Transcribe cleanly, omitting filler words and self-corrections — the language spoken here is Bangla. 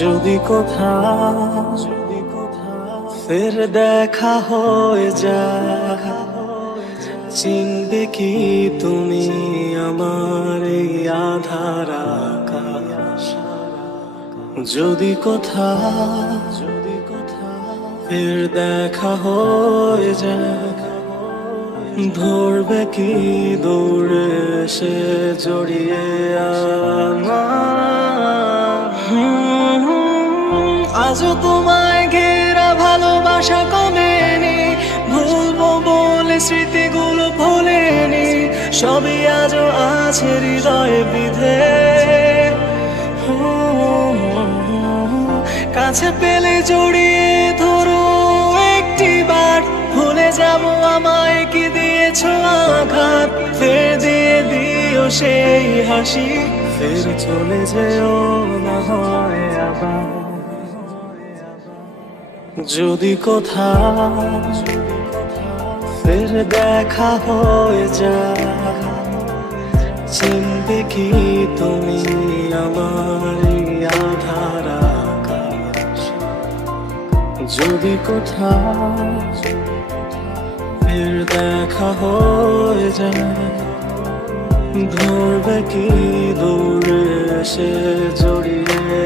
যদি কোথা ফের দেখা হয়ে যায়, চিনবে কি তুমি আমার এই আধার আকাশ? যদি কোথা ফের দেখা হয়ে যায়, ধরবে কি দৌড়ে সে জড়িয়ে আজও তোমায় ঘেরা ভালোবাসা কমেনি, ভুলবো বলে স্মৃতিগুলো ভোলেনি, সবই আজও আছে হৃদয়ে বিধে। কাছে পেলে জড়িয়ে ধরো একটি বার, ভুলে যাবো আমায় কি দিয়েছো আঘাত, ফের দিয়ে দিও সেই হাসি, ফের চলে যেও না হয় আবার। যদি কোথা ফের দেখা হয়ে যায়, চিনবে কি তুমি আমার আধার আকাশ? যদি কোথা ফের দেখা হয়ে যায়, ধরবে কি দৌড়ে সে জড়িয়ে